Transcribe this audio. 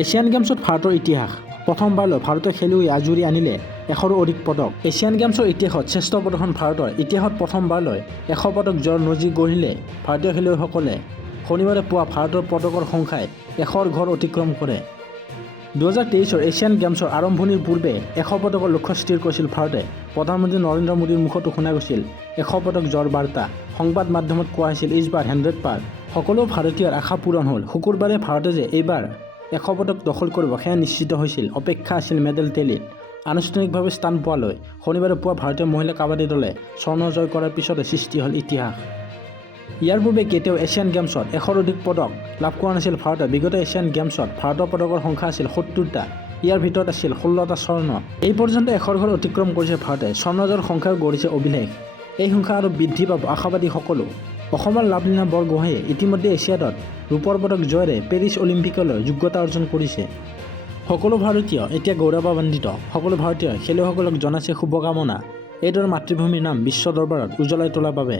Asian গেমছত ভাৰতৰ ইতিহাস প্ৰথমবাৰলৈ ভাৰতীয় খেলুৱৈ আজুৰি আনিলে 100ৰো অধিক পদক। এছিয়ান গেমছৰ ইতিহাসত শ্ৰেষ্ঠ প্ৰদৰ্শন ভাৰতৰ ইতিহাসত প্ৰথমবাৰলৈ 100 পদক জয়ৰ নজিৰ গঢ়িলে ভাৰতীয় খেলুৱৈসকলে শনিবাৰে পুৱা ভাৰতৰ পদকৰ সংখ্যাই 100ৰ ঘৰ অতিক্ৰম কৰে। 2023 এছিয়ান গেমছৰ আৰম্ভণিৰ পূৰ্বে 100 পদকৰ লক্ষ্য স্থিৰ কৰিছিল ভাৰতে। প্ৰধানমন্ত্ৰী নৰেন্দ্ৰ মোদীৰ মুখতো শুনা গৈছিল 100 পদক জয়ৰ বাৰ্তা। সংবাদ মাধ্যমত কোৱা হৈছিল ইজবাৰ 100 পাৰ। সকলো ভাৰতীয়ৰ আশা পূৰণ হ'ল। শুকুৰবাৰে ভাৰতে যে এইবাৰ 100 পদক দখল কৰিব সেয়া নিশ্চিত হৈছিল। অপেক্ষা আছিল মেডেল টেলিত আনুষ্ঠানিকভাৱে স্থান পোৱালৈ। শনিবাৰে পুৱা ভাৰতীয় মহিলা কাবাডী দলে স্বৰ্ণ জয় কৰাৰ পিছতে সৃষ্টি হ'ল ইতিহাস। ইয়াৰ পূৰ্বে কেতিয়াও এছিয়ান গেমছত 100ৰ অধিক পদক লাভ কৰা নাছিল ভাৰতে। বিগত এছিয়ান গেমছত ভাৰতৰ পদকৰ সংখ্যা আছিল 70টা। ইয়াৰ ভিতৰত আছিল 16টা স্বৰ্ণ। এই পৰ্যন্ত 100ৰ ঘৰ অতিক্ৰম কৰিছে ভাৰতে। স্বৰ্ণজয়ৰ সংখ্যাও গঢ়িছে অভিলেখ। এই সংখ্যা আৰু বৃদ্ধি পাব আশাবাদী সকলো। অসমৰ লাভলীনা বৰগোহাঁইয়ে ইতিমধ্যে এছিয়াডত ৰূপৰ পদক জয়েৰে পেৰিছ অলিম্পিকলৈ যোগ্যতা অৰ্জন কৰিছে। সকলো ভাৰতীয় এতিয়া গৌৰৱান্বিত। সকলো ভাৰতীয় খেলুৱৈসকলক জনাইছে শুভকামনা। এইদৰে মাতৃভূমিৰ নাম বিশ্ব দৰবাৰত উজ্বলাই তোলাৰ বাবে।